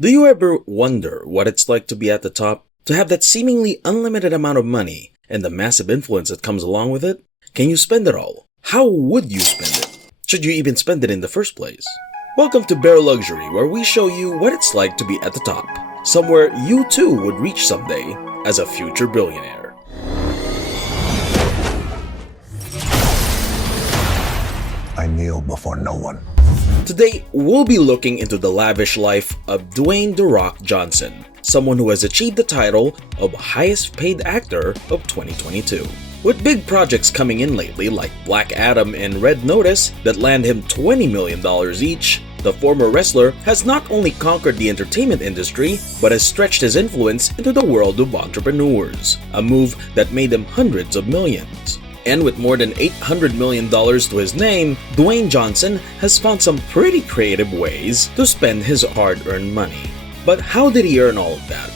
Do you ever wonder what it's like to be at the top? To have that seemingly unlimited amount of money and the massive influence that comes along with it? Can you spend it all? How would you spend it? Should you even spend it in the first place? Welcome to Bare Luxury, where we show you what it's like to be at the top. Somewhere you too would reach someday as a future billionaire. I kneel before no one. Today, we'll be looking into the lavish life of Dwayne "The Rock" Johnson, someone who has achieved the title of highest paid actor of 2022. With big projects coming in lately like Black Adam and Red Notice that land him $20 million each, the former wrestler has not only conquered the entertainment industry, but has stretched his influence into the world of entrepreneurs, a move that made him hundreds of millions. And with more than $800 million to his name, Dwayne Johnson has found some pretty creative ways to spend his hard-earned money. But how did he earn all of that?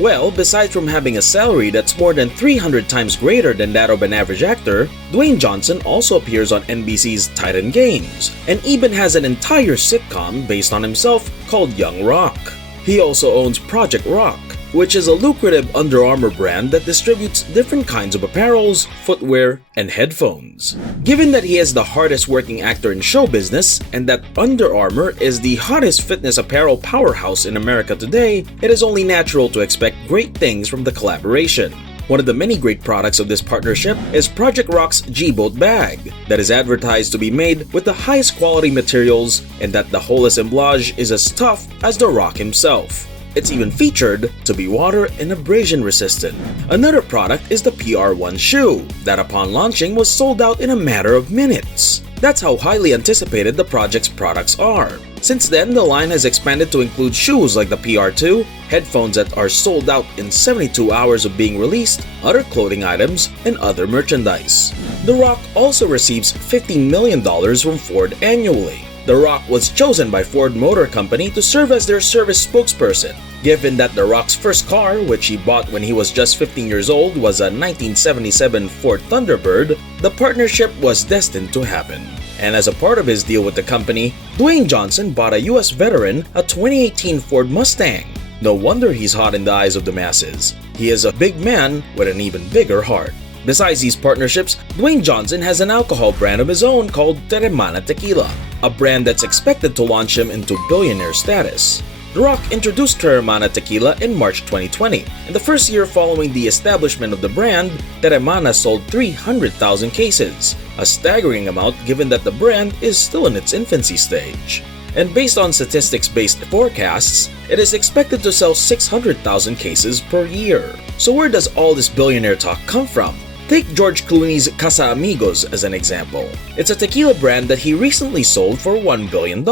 Well, besides from having a salary that's more than 300 times greater than that of an average actor, Dwayne Johnson also appears on NBC's Titan Games, and even has an entire sitcom based on himself called Young Rock. He also owns Project Rock, which is a lucrative Under Armour brand that distributes different kinds of apparels, footwear, and headphones. Given that he is the hardest working actor in show business, and that Under Armour is the hottest fitness apparel powerhouse in America today, it is only natural to expect great things from the collaboration. One of the many great products of this partnership is Project Rock's G-Boat bag that is advertised to be made with the highest quality materials and that the whole assemblage is as tough as The Rock himself. It's even featured to be water and abrasion resistant. Another product is the PR1 shoe that upon launching was sold out in a matter of minutes. That's how highly anticipated the project's products are. Since then, the line has expanded to include shoes like the PR2, headphones that are sold out in 72 hours of being released, other clothing items, and other merchandise. The Rock also receives $50 million from Ford annually. The Rock was chosen by Ford Motor Company to serve as their service spokesperson. Given that The Rock's first car, which he bought when he was just 15 years old, was a 1977 Ford Thunderbird, the partnership was destined to happen. And as a part of his deal with the company, Dwayne Johnson bought a US veteran a 2018 Ford Mustang. No wonder he's hot in the eyes of the masses. He is a big man with an even bigger heart. Besides these partnerships, Dwayne Johnson has an alcohol brand of his own called Teremana Tequila, a brand that's expected to launch him into billionaire status. The Rock introduced Teremana Tequila in March 2020. In the first year following the establishment of the brand, Teremana sold 300,000 cases, a staggering amount given that the brand is still in its infancy stage. And based on statistics-based forecasts, it is expected to sell 600,000 cases per year. So where does all this billionaire talk come from? Take George Clooney's Casamigos as an example. It's a tequila brand that he recently sold for $1 billion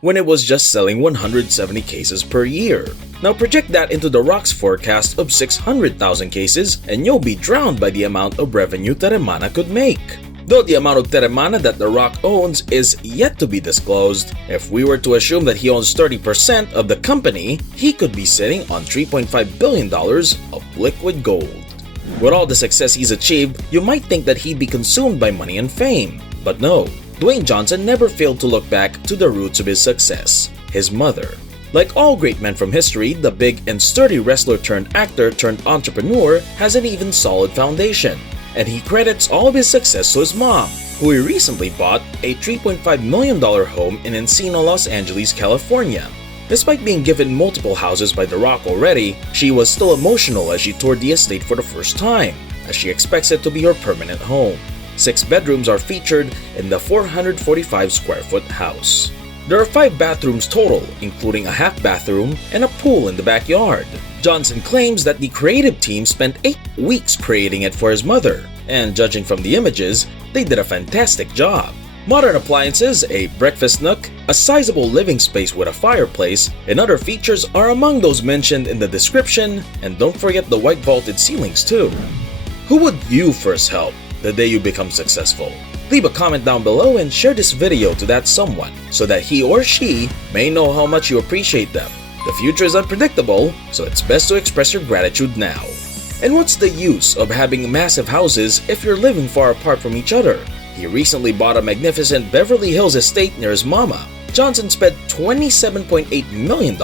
when it was just selling 170 cases per year. Now project that into The Rock's forecast of 600,000 cases and you'll be drowned by the amount of revenue Teremana could make. Though the amount of Teremana that The Rock owns is yet to be disclosed, if we were to assume that he owns 30% of the company, he could be sitting on $3.5 billion of liquid gold. With all the success he's achieved, you might think that he'd be consumed by money and fame. But no, Dwayne Johnson never failed to look back to the roots of his success, his mother. Like all great men from history, the big and sturdy wrestler turned actor turned entrepreneur has an even solid foundation. And he credits all of his success to his mom, who he recently bought a $3.5 million home in Encino, Los Angeles, California. Despite being given multiple houses by The Rock already, she was still emotional as she toured the estate for the first time, as she expects it to be her permanent home. 6 bedrooms are featured in the 445 square foot house. There are 5 bathrooms total, including a half bathroom and a pool in the backyard. Johnson claims that the creative team spent 8 weeks creating it for his mother, and judging from the images, they did a fantastic job. Modern appliances, a breakfast nook, a sizable living space with a fireplace, and other features are among those mentioned in the description, and don't forget the white vaulted ceilings too. Who would you first help the day you become successful? Leave a comment down below and share this video to that someone so that he or she may know how much you appreciate them. The future is unpredictable, so it's best to express your gratitude now. And what's the use of having massive houses if you're living far apart from each other? He recently bought a magnificent Beverly Hills estate near his mama, Johnson spent $27.8 million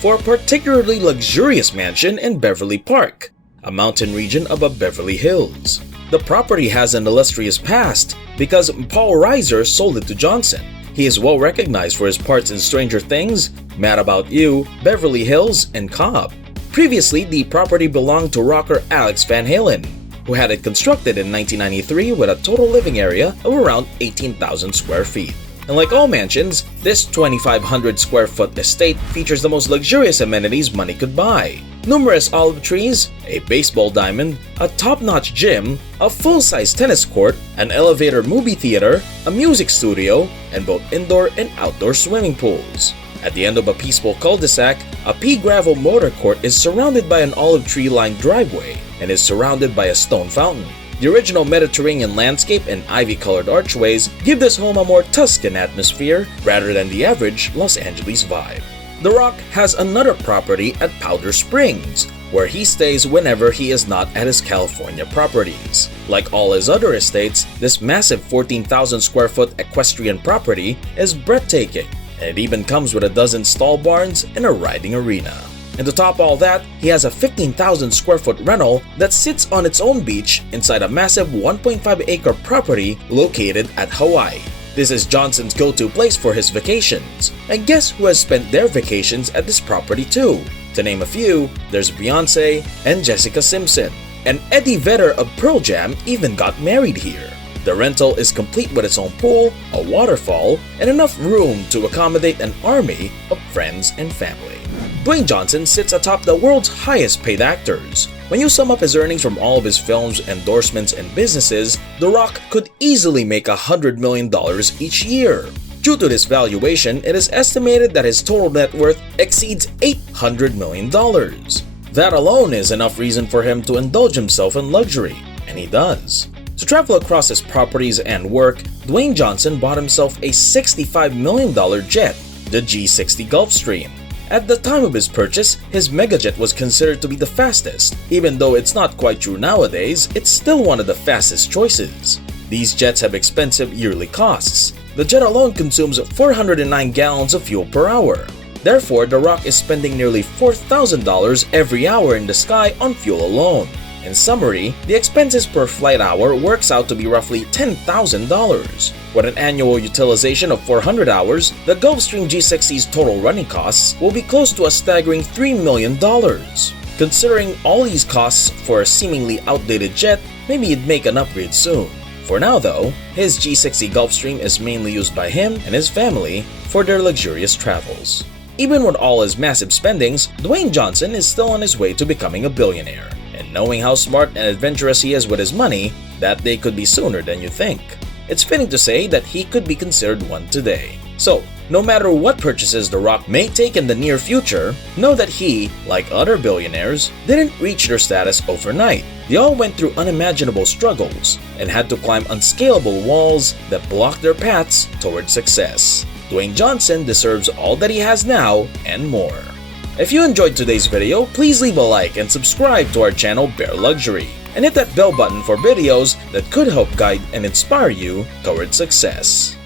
for a particularly luxurious mansion in Beverly Park, a mountain region above Beverly Hills. The property has an illustrious past because Paul Reiser sold it to Johnson. He is well recognized for his parts in Stranger Things, Mad About You, Beverly Hills, and Cobb. Previously, the property belonged to rocker Alex Van Halen, who had it constructed in 1993 with a total living area of around 18,000 square feet. And like all mansions, this 2,500 square foot estate features the most luxurious amenities money could buy. Numerous olive trees, a baseball diamond, a top-notch gym, a full-size tennis court, an elevator movie theater, a music studio, and both indoor and outdoor swimming pools. At the end of a peaceful cul-de-sac, a pea gravel motor court is surrounded by an olive tree-lined driveway and is surrounded by a stone fountain. The original Mediterranean landscape and ivy-colored archways give this home a more Tuscan atmosphere rather than the average Los Angeles vibe. The Rock has another property at Powder Springs, where he stays whenever he is not at his California properties. Like all his other estates, this massive 14,000 square foot equestrian property is breathtaking, and it even comes with a dozen stall barns and a riding arena. And to top all that, he has a 15,000 square foot rental that sits on its own beach inside a massive 1.5 acre property located at Hawaii. This is Johnson's go-to place for his vacations. And guess who has spent their vacations at this property too? To name a few, there's Beyonce and Jessica Simpson. And Eddie Vedder of Pearl Jam even got married here. The rental is complete with its own pool, a waterfall, and enough room to accommodate an army of friends and family. Dwayne Johnson sits atop the world's highest paid actors. When you sum up his earnings from all of his films, endorsements, and businesses, The Rock could easily make $100 million each year. Due to this valuation, it is estimated that his total net worth exceeds $800 million. That alone is enough reason for him to indulge himself in luxury, and he does. To travel across his properties and work, Dwayne Johnson bought himself a $65 million jet, the G60 Gulfstream. At the time of his purchase, his megajet was considered to be the fastest. Even though it's not quite true nowadays, it's still one of the fastest choices. These jets have expensive yearly costs. The jet alone consumes 409 gallons of fuel per hour. Therefore, The Rock is spending nearly $4,000 every hour in the sky on fuel alone. In summary, the expenses per flight hour works out to be roughly $10,000. With an annual utilization of 400 hours, the Gulfstream G60's total running costs will be close to a staggering $3 million. Considering all these costs for a seemingly outdated jet, maybe he'd make an upgrade soon. For now though, his G60 Gulfstream is mainly used by him and his family for their luxurious travels. Even with all his massive spendings, Dwayne Johnson is still on his way to becoming a billionaire. And knowing how smart and adventurous he is with his money, that day could be sooner than you think. It's fitting to say that he could be considered one today. So, no matter what purchases The Rock may take in the near future, know that he, like other billionaires, didn't reach their status overnight. They all went through unimaginable struggles and had to climb unscalable walls that blocked their paths toward success. Dwayne Johnson deserves all that he has now and more. If you enjoyed today's video, please leave a like and subscribe to our channel Bear Luxury, and hit that bell button for videos that could help guide and inspire you toward success.